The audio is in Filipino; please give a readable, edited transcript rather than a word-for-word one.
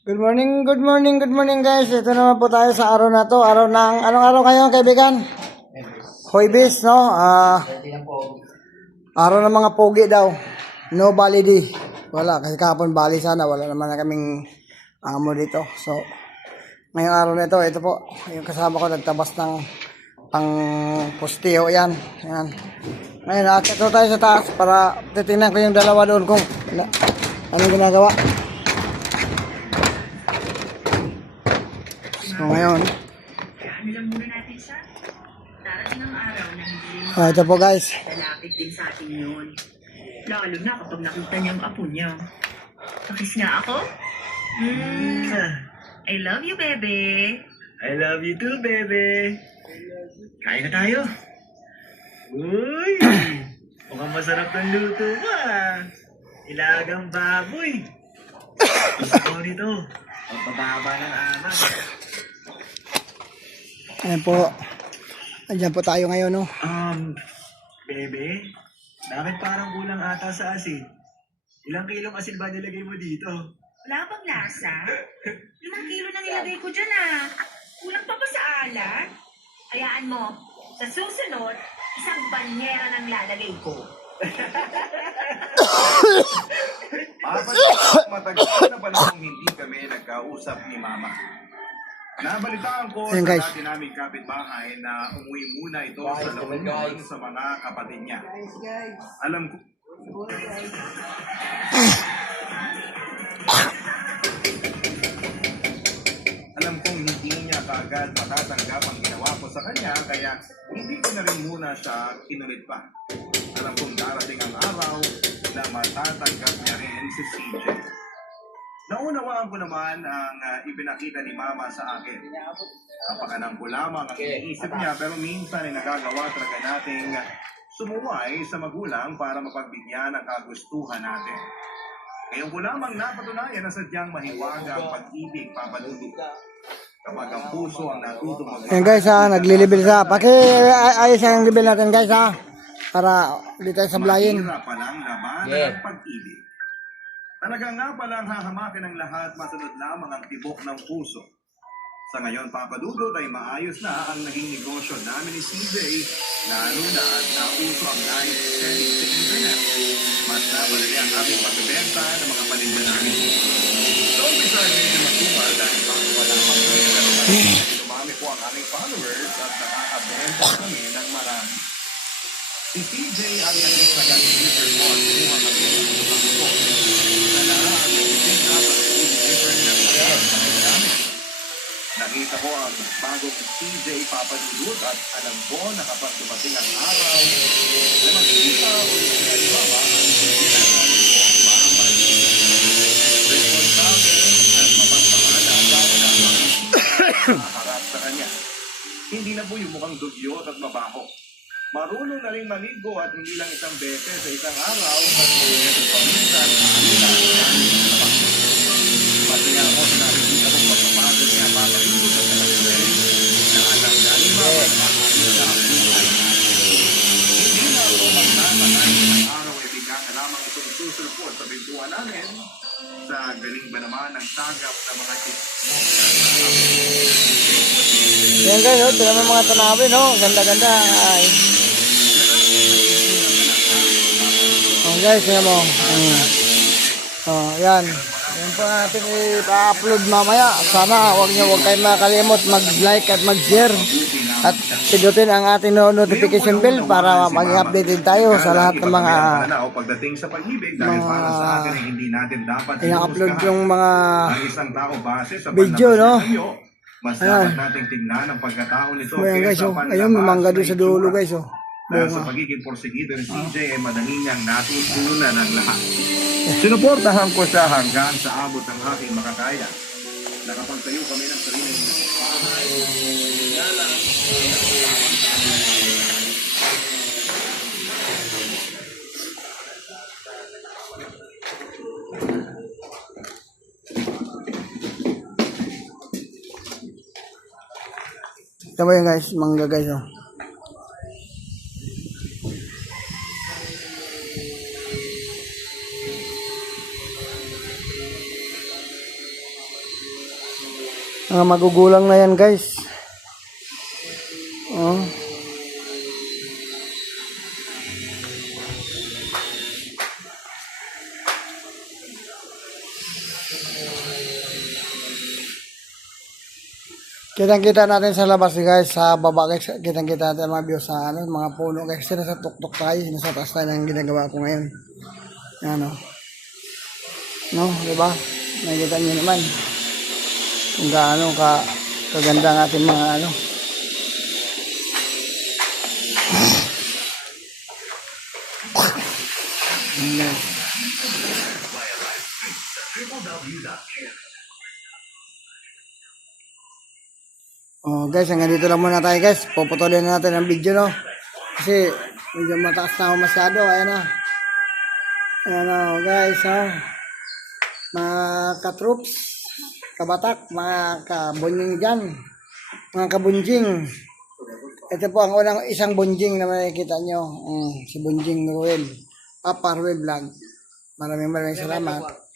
Good morning, good morning, good morning guys. Ito naman po tayo sa araw na to. Araw ng, anong araw kayo kaibigan? Huwebes, no? Araw ng mga pogi daw. No Bali di. Wala, kasi kahapon Bali sana. Wala naman na kaming amo dito. So, ngayong araw na ito, ito po. Yung kasama ko nagtabas ng pang postiho. Yan. Yan. Ngayon, nakakit tayo sa taas para titingnan ko yung dalawa doon kung anong ginagawa. So ngayon, ito po guys. Lalapit din sa atin yun. Lalo na kapag nakita niya ang apo niya. Pakis nga ako? I love you, bebe. I love you too, bebe. Kain na tayo. Uy! Mukhang masarap ng luto mo ah. Ilagang baboy. Gusto ko nito. Pagpababa ng amas. Ayan po. Andyan po tayo ngayon, no? Bebe, bakit parang kulang ata sa asin? Ilang kilong asin ba nilagay mo dito? Wala bang lasa? 5 kilo na nilagay ko dyan ah. Kulang pa ba sa alat? Hayaan mo, sa susunod, 1 banyera ng lalagay ko. Matagal na panahon hindi kami nagkausap ni Mama. Nabalitaan ko Ayan, sa guys. dati naming kapitbahay na umuwi muna ito sa La Union sa mga kapatid niya. Alam ko Alam kong hindi niya kaagad matatanggap ang ginawa ko sa kanya, kaya hindi ko na rin muna siya kinulit pa. Alam kong darating ang araw na matatanggap niya rin si CJ. Naunawaan ko naman ang ipinakita ni Mama sa akin. Kapakanang ko lamang ang iniisip niya, pero minsan ay nagagawa talaga nating sumuway sa magulang para mapagbigyan ang kagustuhan natin. Ngayon ko lamang napatunayan na sadyang mahiwaga ang pag-ibig, papadudog. Kapag ang puso ang natutong Ayan guys, ha? Naglilibil sa. Ayos ang libil natin guys, ha? Para di tayo sablayin. mahirap palang labanan ang pag-ibig. Talaga nga palang hahamakin ng lahat, masunod lamang ang tibok ng puso. Sa ngayon, Papadudod, ay maayos na ang naging negosyo namin ni CJ, lalo na at nauso ang live selling sa internet. Mas nabalali ang aming pagbebenta ng mga paninda namin. So, umpisa medyo matumal dahil bago wala pang dumami po ang aming followers at nakakabenta kami ng marami. Si CJ ang naging taga-deliver mo at kumuha kami ng mga gusto. Na lahat ang naging dapat i-deliver ng lahat sa namin. Nakita ko ang bagong CJ Papadudod at alam ko na kapag dumating ang araw na magkita o sinalibawa ang sinilatan ko ang mamay. Responsable at mapagpahala ang tao na makaharap sa kanya. Hindi na po yung mukhang dugyot at mabaho. Marunong na rin maligo at hindi lang isang beses sa isang araw at ito paminsan pati nga ako sa nakikita kong pagpapagod niya Papadudod at nalagay na alam na ni Mama na makakita na ang buhay. Hindi na ako magtatangay ng araw ay bigla na lamang itong susulpot sa bintuan namin sa galing ba naman ng tagap ng mga Ayan guys, oh. Tignan mo mga tanawin, no? Ganda-ganda. Ay. Oh guys, tignan mo. Oh, yan. Yan po natin i-upload mamaya. Sana huwag kayong makalimot mag-like at mag-share. At pindutin ang ating notification bell para maging updated tayo sa lahat ng mga pagdating sa pag-ibig dahil para sa atin ay hindi natin dapat i-upload yung mga ang isang tao base sa video, no? Mas dapat nating tignan ang pagkatao nito. Ayan guys, oh. Ayun, mamangga doon sa dulo guys, oh. Dahil sa pagiging porsigido ni CJ ay madali niyang natutunan ang lahat. Sinuportahan ko siya hanggang sa abot ng aking makakaya. Nakapagtayo kami ng sariling bahay. Ito ba yun guys, mangga guys, oh. Mga magugulang na yan, guys. Oh. Kitang-kita natin sa labas guys, sa baba guys, kitang-kita natin mga views sa ano, mga puno guys. Nasa tuktok tayo, nasa taas tayo ng ginagawa ko ngayon. Ano? No, di ba? Nakikita niyo naman kung gaano kaganda ang ating mga ano. Ayan. Oh guys, hanggang dito lang muna tayo guys. Puputulin na natin ang video no. Kasi medyo mataas na ako masyado. Ayan na. Ayan na guys ha. Mga katroops, kabatak, mga kabunjing dyan. Mga kabunjing. Ito po ang unang isang bunjing na makikita nyo. Si Bunjing Ruel. Papa Ruel Vlog. Maraming salamat.